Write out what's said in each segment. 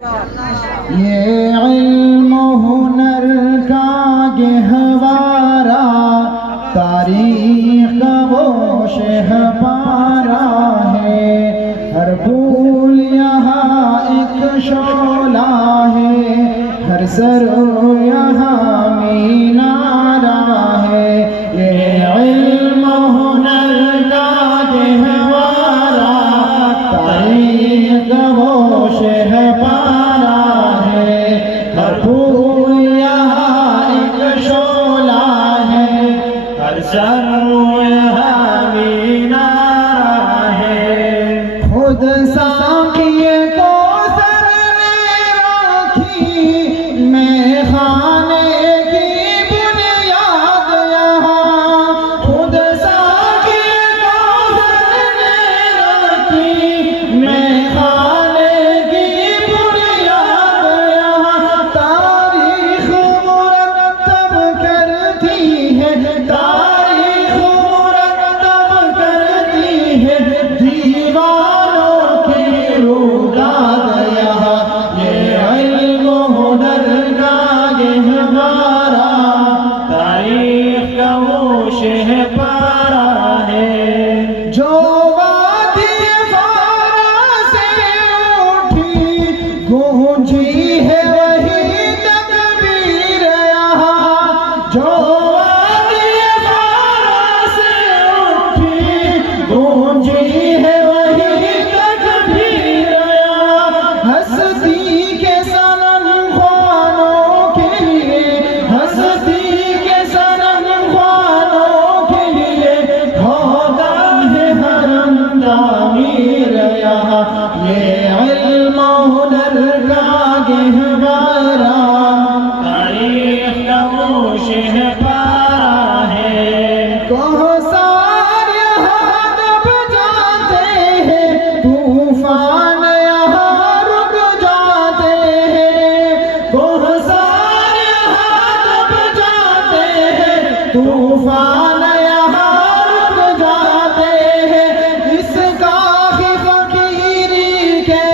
یہ علم و ہنر کا گہوارہ تاریخ کا وہ شہپارہ ہے، ہر پھول یہاں ایک شعلہ ہے، ہر سر یہاں مینارہ ہے۔ یہ علم و ہنر کا گہوارہ تاریخ کا وہ شہپارہ ہے، ہر پھول یہاں ایک شعلہ ہے، ہر سر یہاں مینارہ ہے۔ خود ساقی کوثر نے رکھی میں خانے کی بنیاد یہاں، خود ساقی کوثر نے رکھی میں خانے کی بنیاد یہاں، تاریخ مرتب کرتی ہے، تاریخ مرتب کرتی ہے دیوانوں کی روداد یہاں۔ یہ علم و ہنر کا گہوارہ تاریخ کا وہ شہپارہ ہے، جو وادی فارا سے اٹھی گونجی ہے وہی تکبیر یہاں، جو وادی فارا سے اٹھی گونجی ہے وہی تکبیر یہاں، ہستی کے صنم خوانوں کے لیے، ہستی کے صنم خوانوں کے لیے ہوتا ہے حرم تعمیر یہاں۔ یہ علم و ہنر کا گہوارہ تاریخ کا وہ شہپارہ ہے، کوثر یہاں دب جاتے ہیں، طوفان یہاں رک جاتے ہیں، کوثر یہاں دب جاتے ہیں، طوفان یہاں رک جاتے ہیں، اس گاہ فقیری کے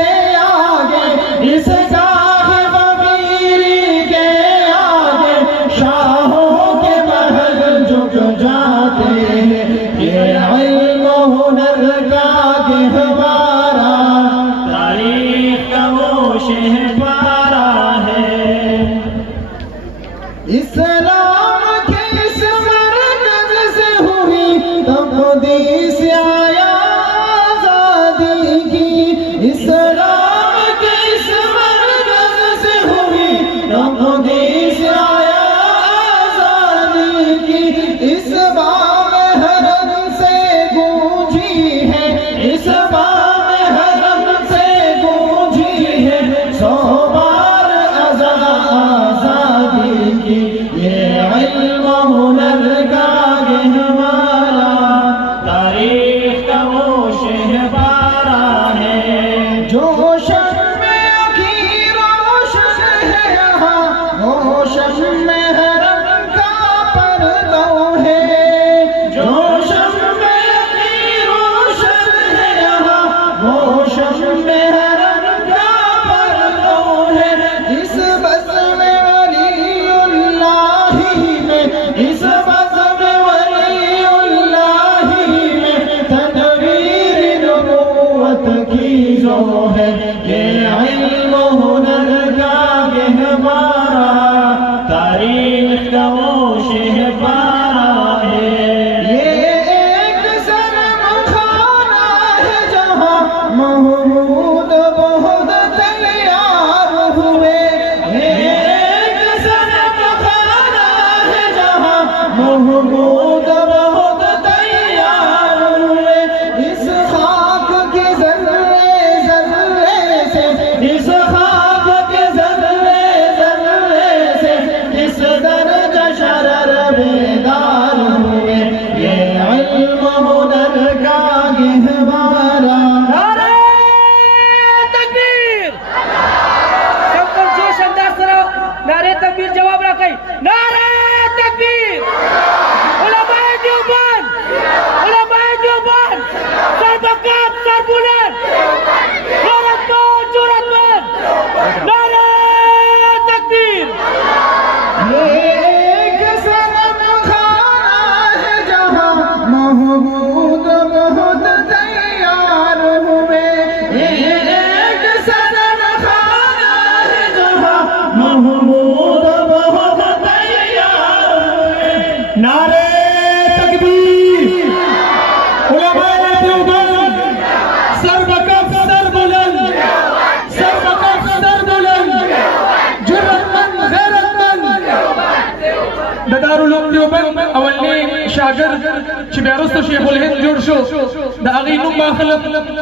آگے، اس گاہ فقیری کے آگے شاہوں کے محل جھک جاتے ہیں۔ یہ علم و ہنر کا گہوارہ تاریخ کا وہ شہپارہ ہے، اسلام کے اس مرکز سے ہوئی تقدیس آیا آزادی کی، اسلام کے اس مرکز سے ہوئی تقدیس آیا آزادی کی، اس بام حرم سے گونجی ہے، اس بام حرم سے گونجی ہے 100 بار اذان آزادی کی۔ یہ علم و ہنر کا گہوارہ تاریخ کا وہ شہپارہ ہے، جو شب میں کی روشن ہے یہاں، وہ شاگرد چې بیا وروسته شیخ الهند جوړ شو د هغې نوم واخلم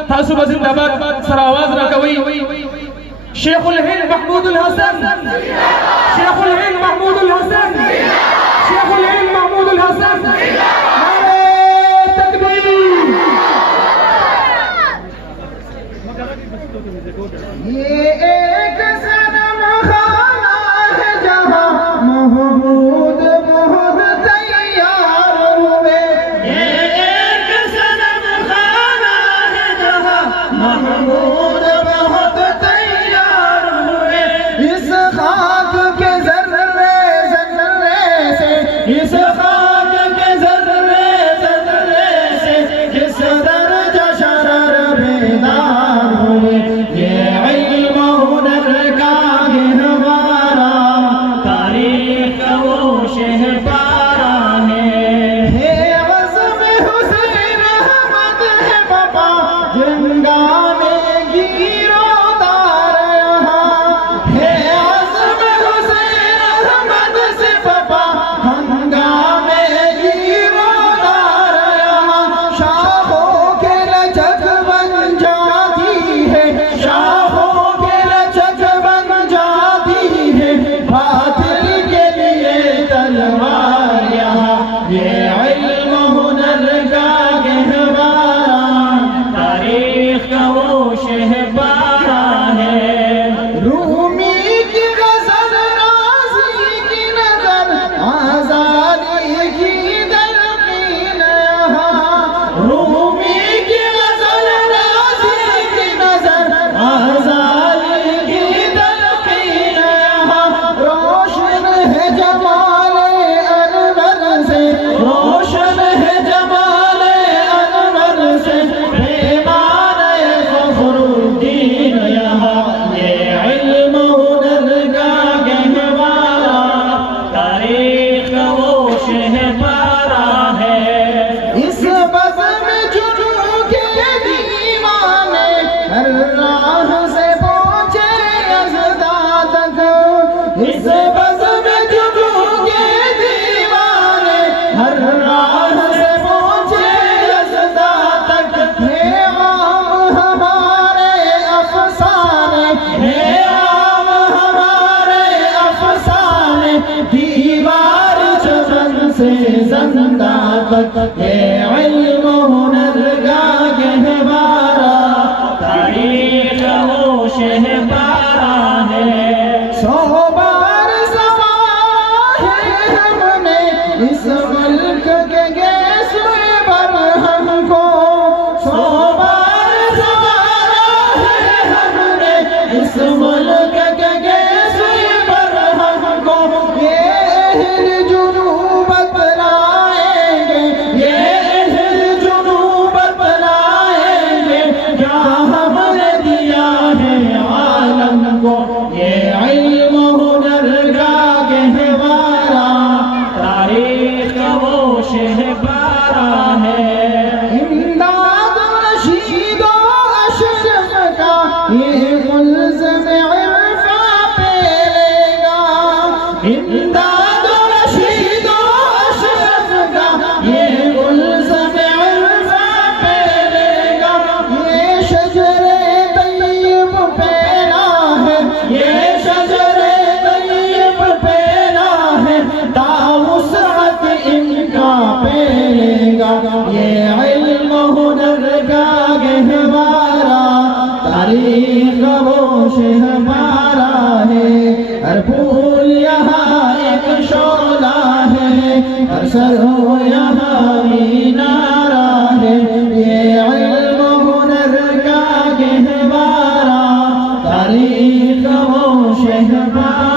تاسو به زنده‌باد سره آواز راکوئ شیخ الهند محمود الحسن شیخ الهند محمود الحسن شیخ الهند محمود الحسن نعرہ تکبیر یہ ایک صنم خانہ ہے جہاں محمود بہت تیار ہوئے یہ ایک صنم خانہ ہے جہاں محمود بہت تیار ہوئے اس خاک کے ذرے ذرے سے اس خاک کے ذرے ذرے سے کس درجہ شرر بیدار ہوئے یہ علم ہنر کا گہوارہ تاریخ کا وہ شہپارہ ہے عزم حسین احمد ہے بابا جنگانے گیرو دار یہاں ہے عزم حسین احمد سے بابا ہنگامے گیرو دار یہاں شاخوں کے لچک بن جاتی ہے شاخوں کے لچک بن جاتی ہے باطل کے لیے تلوار یہاں یہ علم ہنر کا گہوارہ تاریخ کا وہ شہپارہ ہے رومی کی غزل رازی کی نظر آزادی کی دلقین یہاں رومی کی غزل رازی کی نظر آزادی کی دلقین یہاں روشن ہے جمال انور سے روشن ہے جمال انور سے پیمان فخر الدین یہاں یہ علم ہنر کا گہوارہ تاریخ کا وہ شہپارہ ہے اس بزم جنوں کے دیوانے ہر راہ سے پہنچے یزدہ تک اس بزم جنوں کے دیوانے ہر راہ سے پہنچے یزدہ تک ہے عام ہمارے افسانے ہے عام ہمارے افسانے دیوار چمن سے زندہ تک یہ علم ہنر کا گہوارہ تاریخ کا وہ شہپارہ ہے 100 بار سوار ہے ہم نے اس ملک کے گیسوئے برہم کو 100 بار سوار ہے ہم نے اس ملک کے گیسوئے برہم کو یہ اہل جنوب بتلائیں گے یہ اہل جنوب بتلائیں گے کیا ہم نے دیا ہے عالم کو یہ علم ہنر کا گہوارہ تاریخ کا وہ شہپارہ ہے امداد رشید و اشرف کا یہ ملزم عرفہ پہ لے گا امداد رشید و اشرف کا یہ ملزم عرفہ پہ لے گا یہ شجر طیب پینا ہے یہ شجر طیب پینا ہے تاوسعت ان کا پھیلے گا یہ علم ہنر کا گہوارہ تاریخ کا وہ شہپارہ ہے ہر پھول یہاں ایک شعلہ ہے ہر سرو یہاں مینارہ ہے یہ علم ہنر کا گہوارہ تاریخ کا وہ شہپارہ